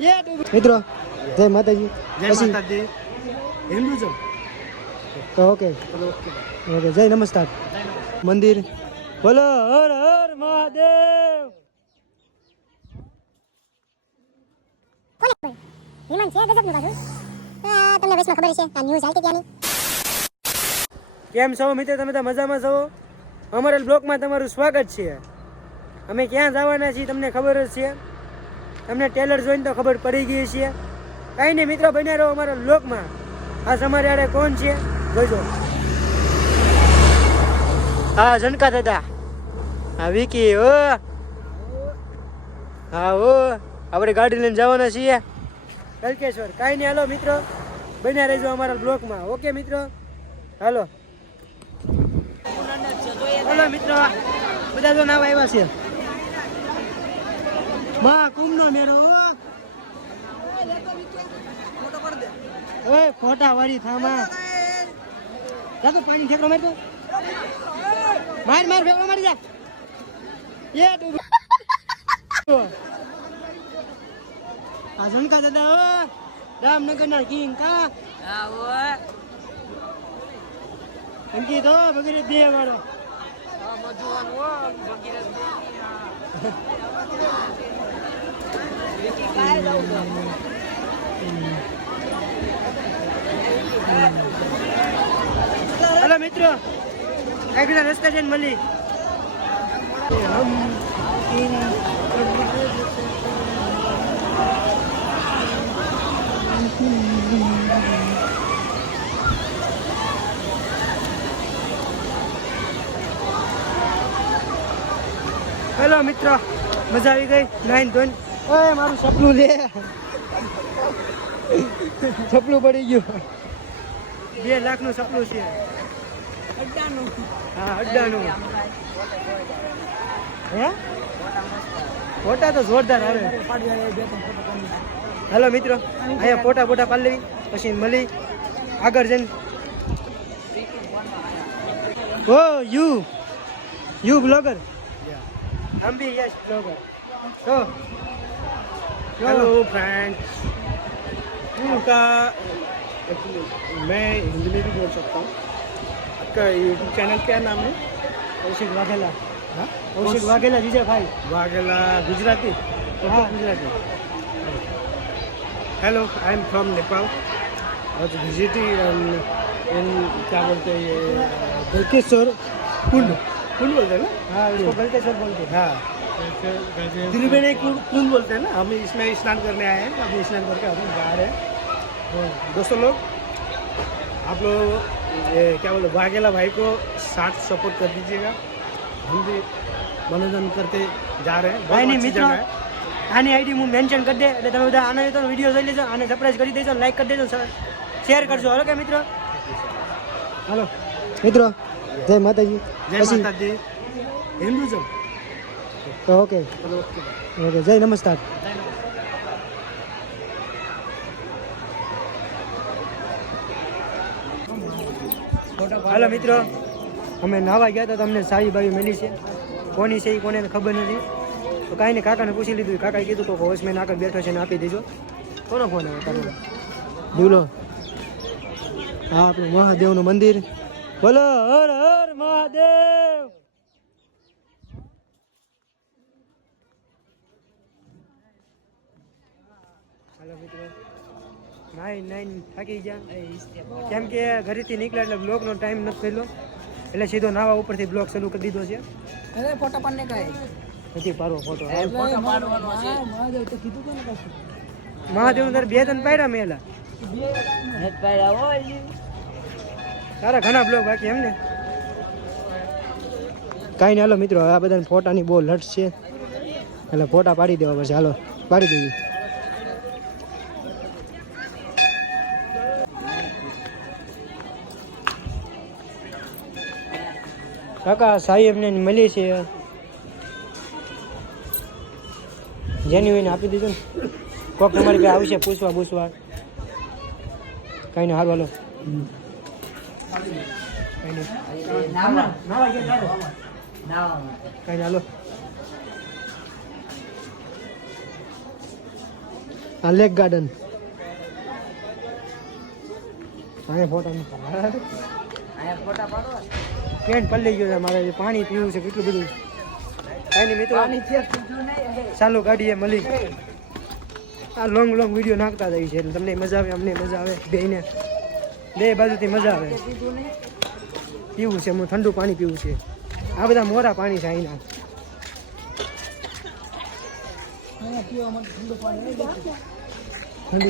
મિત્રો જય માતાજી. જય માતાજી. હિન્દુઝમ તો ઓકે. ઓકે જય નમસ્કાર. મંદિર. બોલો હર હર મહાદેવ. વિમાન છે ગજબનું પાછું. તમને વેચમાં ખબર છે આ ન્યૂઝ હાલતી ત્યાંની કેમ છો મિત્રો? તમે તો મજામાં છો? અમારા બ્લોકમાં તમારું સ્વાગત છે. અમે ક્યાં જવાના છીએ તમને ખબર જ છે? તમને ટેલર જોઈને તો ખબર પડી ગઈ છે. કાંઈ નહીં મિત્રો બન્યા રહો અમારા લોકમાં. આ તમારે આડે કોણ છે? જોજો. હા જનકા દાદા. હા વિકી ઓ હા ઓ આપણે ગાડી લઈને જવાના છીએ. કલકેશ્વર. કાંઈ નહીં હાલો મિત્રો. બન્યા રહેજો અમારા બ્લોકમાં ઓકે મિત્રો? હાલો. હાલો મિત્રો. બધા તો નામ આવ્યા છે. મા કુંભનો મેળો, હો. ઓય ફોટા વાળી થામા. જા તો પાણી ઠેકરો માર તો માર માર ફેકરો મારી જા. એ આ ઝણકા દાદા, હો. રામનગર ના કિંગ કા બે વાળો. હલો મિત્રો આગળ રસ્તા જઈને મળી હેલો મિત્રો મજા આવી ગઈ નાઈન ધોન એ મારું સપનું લે સપનું પડી ગયું. બે લાખનું સપનું છે. અડ્ડાનું. હા અડ્ડાનું. હે? ફોટા તો જોરદાર આવે. હેલો મિત્રો અહીંયા ફોટા ફોટા પાડી લેવી પછી મળી આગળ જઈને. ઓ યુ યુ બ્લોગર. હમ બી યસ બ્લોગર. તો हेलो फ्रेंड्स आपका मैं हिंदी में भी बोल सकता हूँ आपका यूट्यूब चैनल क्या नाम है कौशिक वाघेला हाँ कौशिक वाघेला विजय भाई वाघेला गुजराती हाँ। Gujarati hello I am from Nepal आज विजिटिंग इन क्या बोलते हैं ये गलकेश्वर कुंड कुंड बोलते हैं ना हाँ इसको गलकेश्वर बोलते हैं हाँ त्रिवेणी कुंड कुंड बोलते हैं ना हम इसमें स्नान करने आए हैं अभी स्नान करके हम जा रहे हैं तो दोस्तों लोग आप लोग ये क्या बोलते वाघेला भाई को साथ सपोर्ट कर दीजिएगा हम भी मनोरंजन करते जा रहे हैं ભાઈ ની बहुत अच्छी મિત્રો जगह है આની આઈડી હું મેન્શન કરી દે એટલે તમે બધા આનો તો વિડીયો જોઈ લેજો આને સરપ્રાઈઝ કરી દેજો લાઈક કરી દેજો શેર કરજો ઓકે મિત્રો હાલો મિત્રો જય માતાજી जय माता दी हिंदुज़म તો ઓકે. ઓકે જય નમસ્કાર. હાલો મિત્રો અમે નાવા ગયા હતા તમને સાવી બાવી મળી છે. કોની છે એ કોને ખબર નથી. તો કાંઈ નહીં કાકાને પૂછી લીધું. કાકાએ કીધું તો વોચમેન આગળ બેઠો છે ને આપી દેજો. કોનો ફોન આવે તારો? બોલો હા આપણું મહાદેવનું મંદિર. બોલો હર હર મહાદેવ. હાલો મિત્રો. નાઈ નાઈન થાકી ગયા. કેમ કે ઘરેથી નીકળ્યા એટલે બ્લોકનો ટાઈમ નથી થયેલો. એટલે સીધો નાવા ઉપરથી બ્લોક ચાલુ કરી દીધો છે. અરે ફોટો પણ નહીં નથી પાડવો ફોટો ફોટો પાડવાનો છે. મહાદેવ તારે બે ત્રણ પાડ્યા મેલા. નેટ પાડ્યા હોય તારા ઘણા બ્લોગ બાકી એમ ને? કાંઈ નહીં હાલો મિત્રો આ બધાને ફોટાની બહુ લટ છે. એટલે ફોટા પાડી દેવા પછી હાલો પાડી દેવી. કાકા સાહેબને મળી છે. જેન્યુઇન આપી દીધું ને. કોક તમારી પાસે આવશે પૂછવા પૂછવા કાંઈ નહીં હાલો ચાલો કાંઈ નહીં હાલો. આ લેક ગાર્ડન અહીંયા ફોટા ફોટા પાડવા. પેન્ટ પલ્લી ગયો છે મારે પાણી પીવું છે કેટલું બધું. કાંઈ મિત્રો. ચાલો ગાડીએ મળી. આ લોંગ લોંગ વીડિયો નાખતા જાય છે એટલે તમને મજા આવે અમને મજા આવે બેને બે બાજુથી મજા આવે. પીવું છે હું ઠંડુ પાણી પીવું છે. આ બધા મોરા પાણી છે અહીંના. ઠંડુ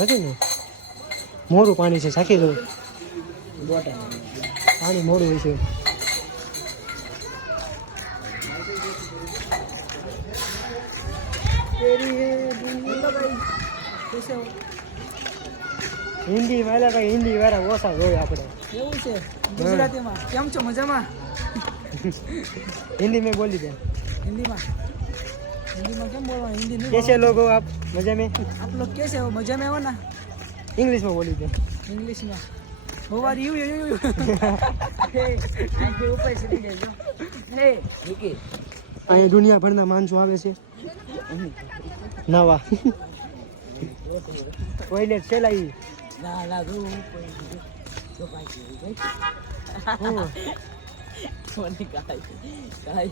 નથી ને? મોરું પાણી છે સાખી દઉં. પાણી મોરું હોય છે. હિન્દી વાળા કઈ હિન્દી વાળા ઓછા હોય આપણે એવું છે? ગુજરાતીમાં. કેમ છો? મજામાં? હિન્દી મેં બોલી દે. હિન્દીમાં. हिंदी में क्यों बोल रहा हिंदी नहीं कैसे लोग हो आप मजा में आप लोग कैसे हो मजा में हो ना इंग्लिश में बोली इंग्लिश में हो आर यू यू यू આંખે ઉપર સુધી જજો લે નીકી અહીંયા દુનિયાભરના માણસો આવે છે નવા ટોયલેટ છે લાવી ના લાગુ તો ભાઈ ભાઈ કોની કાઈ કાઈ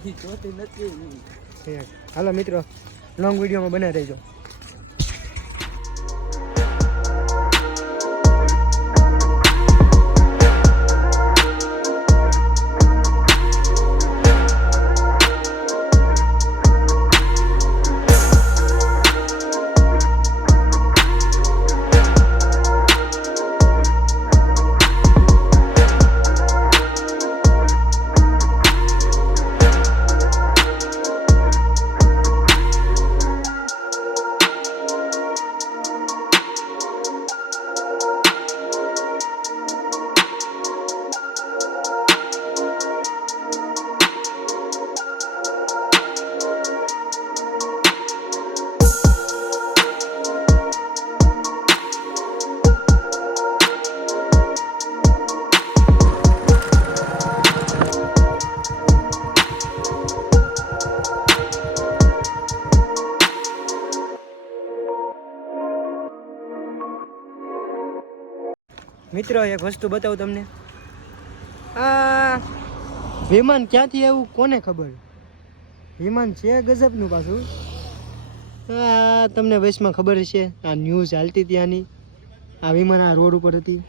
હાલો મિત્રો લોંગ વિડીયોમાં બને રહેજો. મિત્રો એક વસ્તુ બતાવું તમને. આ વિમાન ક્યાંથી આવ્યું કોને ખબર? વિમાન છે ગજબનું પાછું. આ તમને વયસમાં ખબર છે આ ન્યૂઝ હાલતી હતી આની. આ વિમાન આ રોડ ઉપર હતી.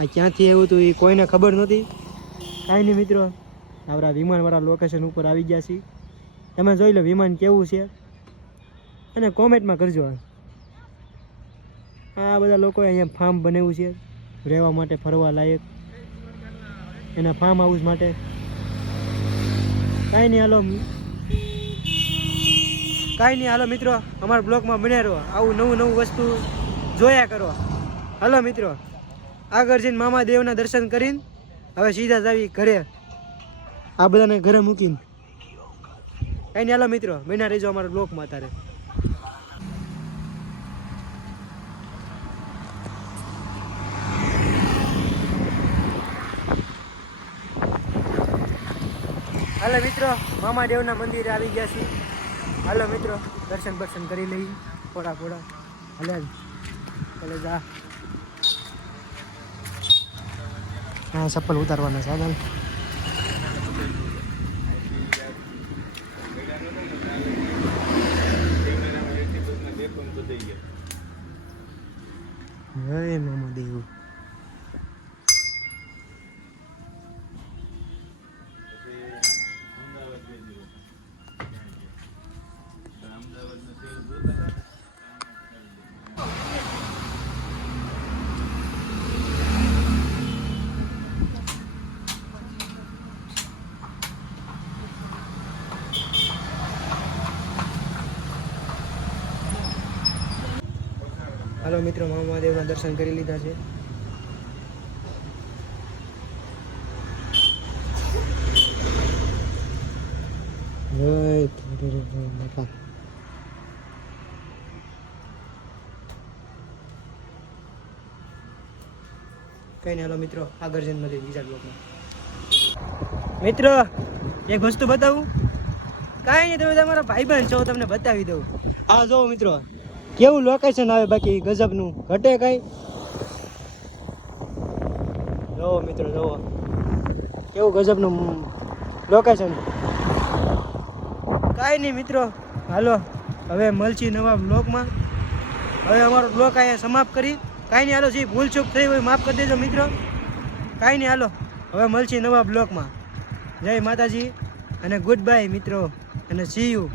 આ ક્યાંથી આવ્યું હતું એ કોઈને ખબર નહોતી. કાંઈ નહીં મિત્રો આપણા વિમાનવાળા લોકેશન ઉપર આવી ગયા છીએ. તમે જોઈ લો વિમાન કેવું છે. અને કોમેન્ટમાં કરજો આ. બધા લોકોએ અહીંયા ફાર્મ બનાવ્યું છે. રહેવા માટે, ફરવા લાયક. એના ફાર્મ હાઉસ માટે. કાંઈ નહીં, હાલો. કાંઈ નહીં, હાલો મિત્રો. અમારા બ્લોગમાં બન્યા રહો. આવું નવું નવું વસ્તુ જોયા કરો. હાલો મિત્રો. આગળ જઈને મામા દેવના દર્શન કરીને હવે સીધા જ આવી ઘરે. આ બધાને ઘરે મૂકીને. કાંઈ નહીં, હાલો મિત્રો. બન્યા રહેજો અમારા બ્લોગમાં તારે હાલો મિત્રો, મામાદેવના મંદિરે આવી ગયા છીએ. હાલો મિત્રો, દર્શન બર્શન કરી લઈ ફોડા ફોડા હલે. ભલે જા. હા, ચપ્પલ ઉતારવાના છે હવે હે મામા હાલો મિત્રો મહાદેવના દર્શન કરી લીધા છે. કઈ નહીં હાલો મિત્રો, આગળ જઈને મળીએ બીજા એક વસ્તુ બતાવું? કાંઈ નહીં તમે તમારા ભાઈબંધ છો, તમને બતાવી દઉં. હા જો મિત્રો કેવું લોકેશન આવે બાકી ગજબનું? ઘટે કઈ? જોવો મિત્રો જોવો કેવું ગજબનું લોકેશન કાંઈ નહીં મિત્રો. હાલો, હવે મળશી નવા બ્લોગમાં હવે અમારો બ્લોગ અહીંયા સમાપ્ત કરી. કાંઈ નહીં, હાલો, જે ભૂલચૂક થઈ હોય માફ કરી દેજો મિત્રો. કાંઈ નહીં, હાલો, હવે મળશી નવા બ્લોગમાં જય માતાજી અને ગુડ બાય મિત્રો. અને સી યુ